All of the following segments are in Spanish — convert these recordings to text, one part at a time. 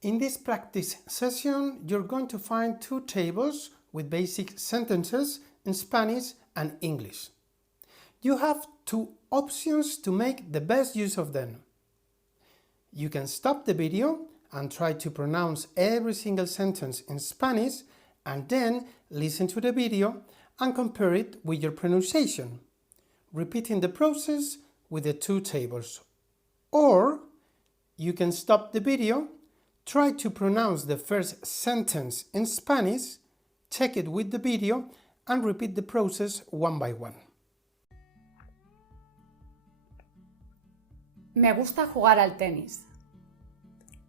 In this practice session, you're going to find two tables with basic sentences in Spanish and English. You have two options to make the best use of them. You can stop the video and try to pronounce every single sentence in Spanish and then listen to the video and compare it with your pronunciation, repeating the process with the two tables. Or you can stop the video, try to pronounce the first sentence in Spanish, check it with the video and repeat the process one by one. Me gusta jugar al tenis.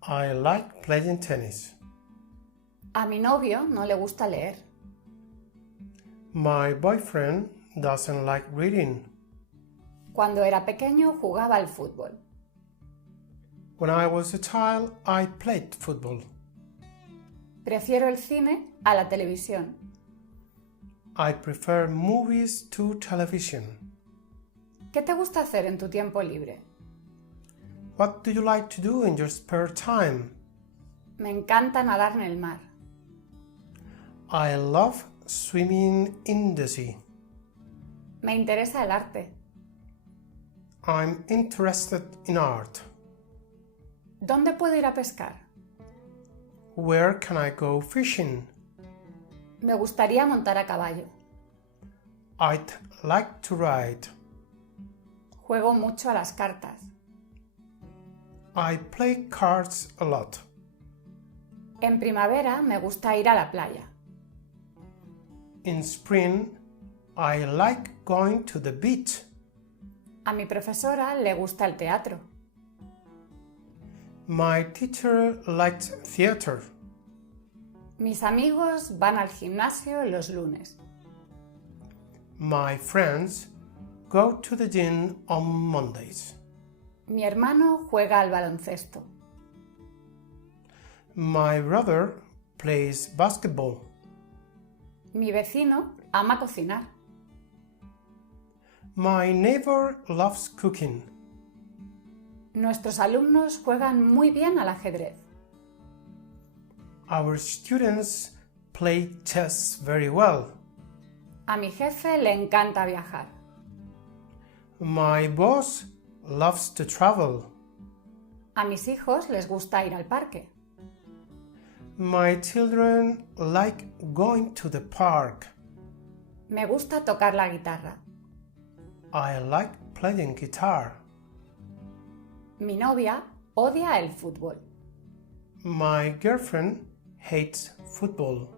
I like playing tennis. A mi novio no le gusta leer. My boyfriend doesn't like reading. Cuando era pequeño jugaba al fútbol. When I was a child, I played football. Prefiero el cine a la televisión. I prefer movies to television. ¿Qué te gusta hacer en tu tiempo libre? What do you like to do in your spare time? Me encanta nadar en el mar. I love swimming in the sea. Me interesa el arte. I'm interested in art. ¿Dónde puedo ir a pescar? Where can I go fishing? Me gustaría montar a caballo. I'd like to ride. Juego mucho a las cartas. I play cards a lot. En primavera me gusta ir a la playa. In spring, I like going to the beach. A mi profesora le gusta el teatro. My teacher likes theater. Mis amigos van al gimnasio los lunes. My friends go to the gym on Mondays. Mi hermano juega al baloncesto. My brother plays basketball. Mi vecino ama cocinar. My neighbor loves cooking. Nuestros alumnos juegan muy bien al ajedrez. Our students play chess very well. A mi jefe le encanta viajar. My boss loves to travel. A mis hijos les gusta ir al parque. My children like going to the park. Me gusta tocar la guitarra. I like playing guitar. Mi novia odia el fútbol. My girlfriend hates football.